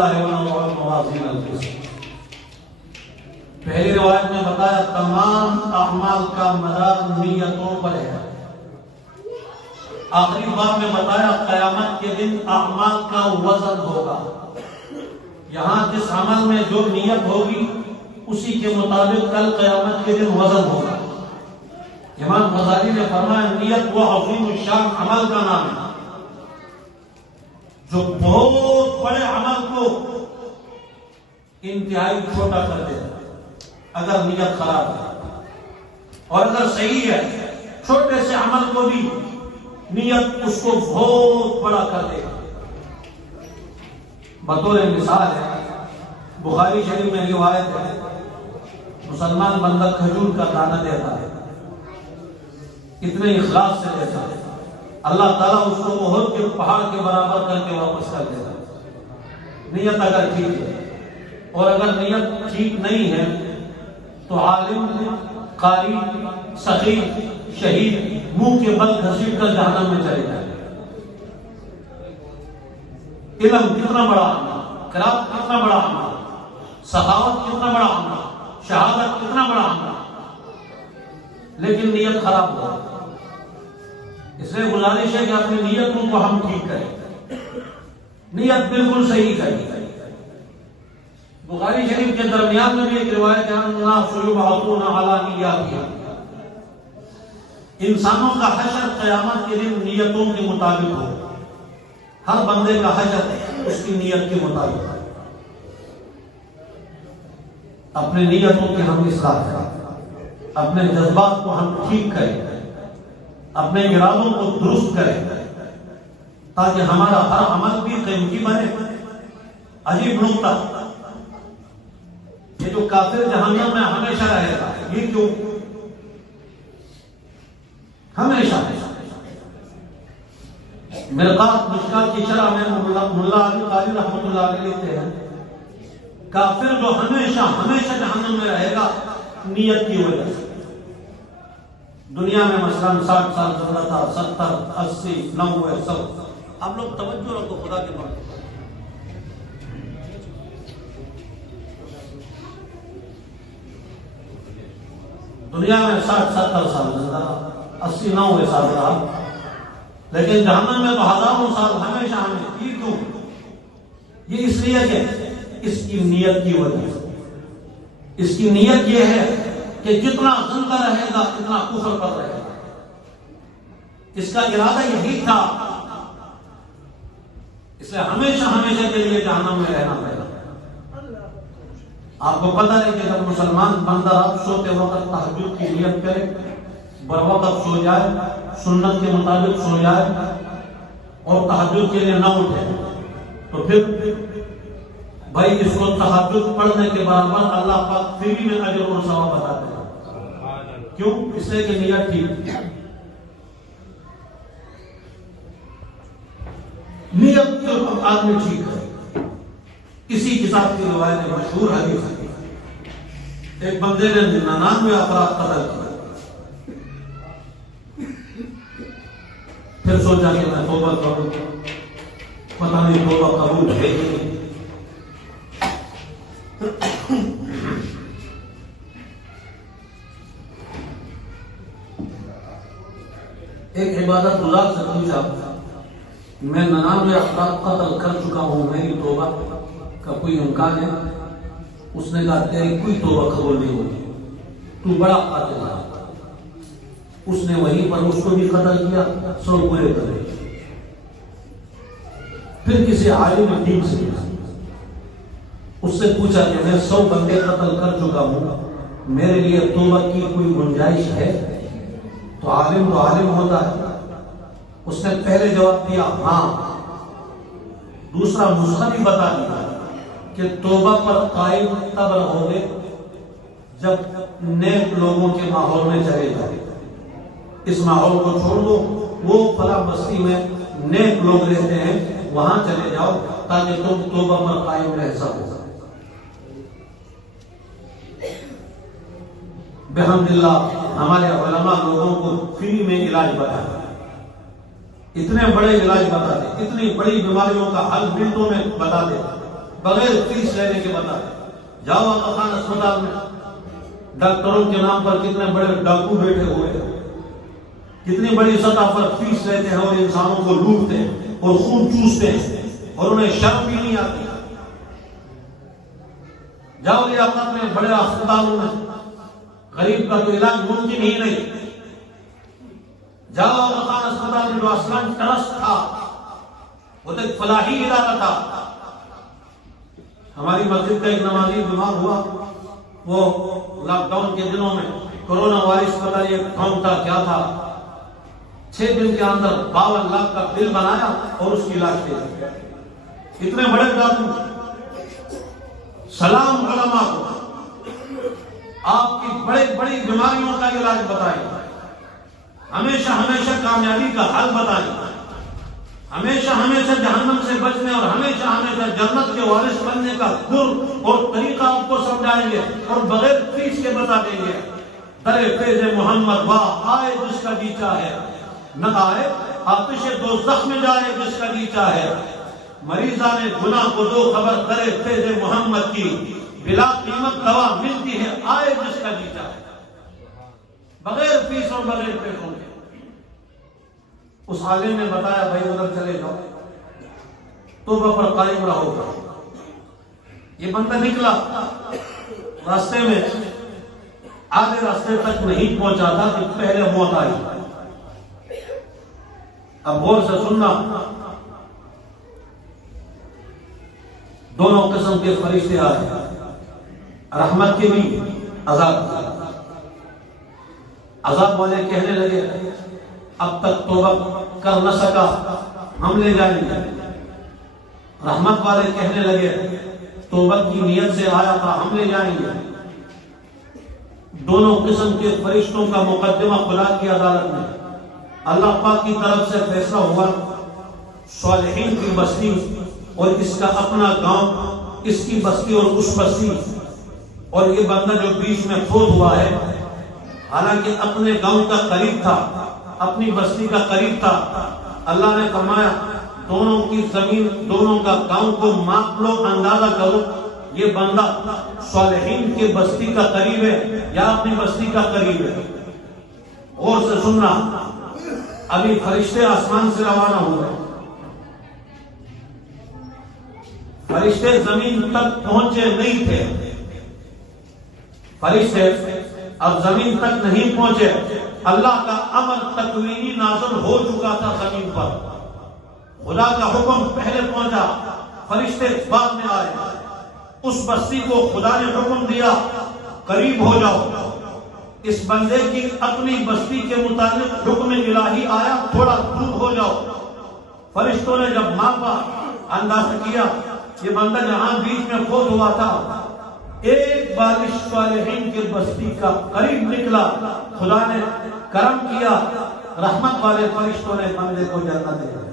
اللہ ونضع الموازین القسط. پہلی روایت میں بتایا تمام اعمال کا مدار نیتوں پر ہے. آخری بات میں بتایا قیامت کے دن اعمال کا وزن ہوگا. یہاں جس عمل میں جو نیت ہوگی اسی کے مطابق کل قیامت کے دن وزن ہوگا. امام غزالی نے فرمایا نیت وہ عظیم الشان عمل کا نام ہے جو بہت بڑے عمل کو انتہائی چھوٹا کر دے اگر نیت خراب ہے، اور اگر صحیح ہے چھوٹے سے عمل کو بھی نیت اس کو بہت بڑا کر دے. بطور مثال ہے بخاری شریف میں روایت ہے مسلمان بندہ کھجور کا دانہ دیتا ہے، اتنے اخلاص سے دیتا ہے، اللہ تعالیٰ اس کو احد کے پہاڑ کے برابر کر کے واپس کر دیتا ہے. نیت اگر ٹھیک ہے، اور اگر نیت ٹھیک نہیں ہے تو عالم، قاری، سخی، شہید منہ کے بل گھسیٹ کر جہنم میں چلے جائے. علم کتنا بڑا عمل، قرات کتنا بڑا عمل، سخاوت کتنا بڑا عمل، شہادت کتنا بڑا عمل، لیکن نیت خراب ہو. اس لیے گزارش ہے کہ اپنی نیتوں کو ہم ٹھیک کریں، نیت بالکل صحیح کریں. بخاری شریف کے درمیان میں بھی ایک روایت ہے الناس یبعثون علی نیاتہم، انسانوں کا حشر قیامت کے دن نیتوں کے مطابق ہو. ہر بندے کا حشر اس کی نیت کے مطابق. اپنے نیتوں کی ہم اصلاح کریں، اپنے جذبات کو ہم ٹھیک کریں، اپنے ارادوں کو درست کریں تاکہ ہمارا ہر عمل بھی قیمتی بنے. عجیب نکتہ، یہ جو کافر جہنم میں ہمیشہ رہے گا، یہ کیوں؟ ہمیشہ مرقات مشکات کی شرح میں ملا علی قاری رحمۃ اللہ علیہ لکھتے ہیں کافر جو ہمیشہ جہنم میں رہے گا نیت کی وجہ سے. دنیا میں مثلا 60 سال گزرا تھا، 70، 80، 90، 100. آپ لوگ توجہ رکھو خدا کے بارے. دنیا میں 60، 70 سال گزرا، 80، 90 سال رہا، لیکن جہنم میں تو ہزاروں سال ہمیشہ ہمیں. یہ کیوں؟ یہ اس لیے کہ اس کی نیت کی وجہ سے. اس کی نیت یہ ہے کہ جتنا زندہ رہے گا اتنا کفر پر رہے گا. اس کا ارادہ یہی تھا، اس لیے ہمیشہ کے لیے جہنم میں رہنا پڑے گا. آپ کو پتہ ہے کہ جب مسلمان بندہ رات سوتے وقت تہجد کی نیت کرے، بر وقت سو جائے، سنت کے مطابق سو جائے اور تہجد کے لیے نہ اٹھے، تو پھر بھائی اس کو تہجد پڑھنے کے برابر اللہ پاک فری میں اجر و ثواب بتاتے ہیں. کیوں؟ اس لیے کہ نیت ٹھیک. نیت جو آدمی ٹھیک ہے. کسی کتاب کی روایت ہے، مشہور حدیث ہے، ایک بندے نے 99 افراد قتل کیا، پھر سوچا کہ میں توبہ کروں، پتہ نہیں توبہ قبول ہے. ایک عبادت گزار سے پوچھا میں 99 افراد قتل کر چکا ہوں، میری توبہ کا کوئی امکان ہے؟ اس نے کہا تیری کوئی توبہ قبول نہیں ہوگی، تو بڑا قاتل ہے. اس نے وہیں پر اس کو بھی قتل کیا، 100 پورے کرے. پھر کسی عالم دین سے اس سے پوچھا کہ میں 100 بندے قتل کر چکا ہوں، میرے لیے توبہ کی کوئی گنجائش ہے؟ تو عالم ہوتا ہے. اس نے پہلے جواب دیا ہاں، دوسرا نسخہ بھی بتا دیا کہ توبہ پر قائم تب رہوگے جب نیک لوگوں کے ماحول میں چلے جائے. اس ماحول کو چھوڑ دو، وہ فلاں بستی میں نیک لوگ رہتے ہیں وہاں چلے جاؤ تاکہ تم توبہ پر قائم رہ سکو. بحمداللہ ہمارے علماء لوگوں کو فری میں علاج بتاتے، اتنے بڑے علاج بتاتے، اتنی بڑی بیماریوں کا حل منٹوں میں بتا دے. بغیر فیس لینے کے بتا دیں. جاؤ آقا خان اسپتال میں، ڈاکٹروں کے نام پر کتنے بڑے ڈاکو بیٹھے ہوئے ہیں، کتنی بڑی سطح پر فیس لیتے ہیں اور انسانوں کو لوٹتے ہیں اور خون چوستے ہیں اور انہیں شرم بھی نہیں آتی. جاؤ ریاست میں بڑے اسپتالوں میں، غریب کا تو علاج ممکن ہی نہیں. جاؤ آقا خان اسپتال میں جو اسلام ٹرسٹ تھا، وہ تو ایک فلاحی ادارہ تھا. ہماری مسجد کا ایک نمازی بیمار ہوا، وہ لاک ڈاؤن کے دنوں میں کورونا وائرس پتہ نہیں ایک قوم تھا کیا تھا، 6 دن کے اندر 52 لاکھ کا بل بنایا اور اس کی علاج کے لیے. اتنے بڑے ڈاکو. سلام علماء کو، آپ کی بڑی بڑی بیماریوں کا علاج بتائیں، ہمیشہ ہمیشہ کامیابی کا حل بتائیں، ہمیشہ ہمیشہ جہنم سے بچنے اور ہمیشہ ہمیشہ جنت کے وارث بننے کا گر اور طریقہ آپ کو سمجھائیں گے اور بغیر فیس کے بتا دیں گے. در فیض محمد واہ آئے جس کا جی چاہے، نہ آئے آتش دوزخ میں جائے جس کا جی چاہے. مریضان گناہ کو دو خبر در فیض محمد کی، بلا قیمت دوا ملتی ہے آئے جس کا جی چاہے. بغیر فیس اور بغیر پیسوں کے. اس عالم نے بتایا بھائی ادھر چلے جاؤ، توبہ پر قائم رہو گا. یہ بندہ نکلا، راستے میں آدھے راستے تک نہیں پہنچا تھا کہ پہلے موت آئی. اب غور سے سننا، دونوں قسم کے فرشتے آئے، رحمت کے بھی عذاب. عذاب والے کہنے لگے اب تک توبہ کر نہ سکا، ہم لے جائیں گے. رحمت والے کہنے لگے توبہ کی نیت سے آیا تھا، ہم لے جائیں گے. دونوں قسم کے فرشتوں کا مقدمہ خدا کی عدالت میں اللہ پاک کی طرف سے فیصلہ ہوا. صالحین کی بستی اور اس کا اپنا گاؤں، اس کی بستی اور اس بستی، اور یہ بندہ جو بیچ میں کھود ہوا ہے، حالانکہ اپنے گاؤں کا قریب تھا، اپنی بستی کا قریب تھا. اللہ نے فرمایا دونوں کی زمین، دونوں کا گاؤں کو ماپ لو، اندازہ کرو یہ بندہ صالحین کی بستی کا قریب ہے یا اپنی بستی کا قریب ہے. غور سے سننا، ابھی فرشتے آسمان سے روانہ ہوئے، فرشتے زمین تک پہنچے نہیں تھے. فرشتے اب زمین تک نہیں پہنچے، اللہ کا امر تکوینی نازل ہو چکا تھا زمین پر. خدا کا حکم پہلے پہنچا، فرشتے بعد میں آئے. اس بستی کو خدا نے حکم دیا قریب ہو جاؤ. اس بندے کی اپنی بستی کے متعلق حکم الہی آیا تھوڑا دور ہو جاؤ. فرشتوں نے جب ماپا، اندازہ کیا، یہ بندہ جہاں بیچ میں کھود ہوا تھا ایک بارش صالحین کی بستی کا قریب نکلا. خدا نے کرم کیا، رحمت والے فرشتوں نے بندے کو جنت دے دی.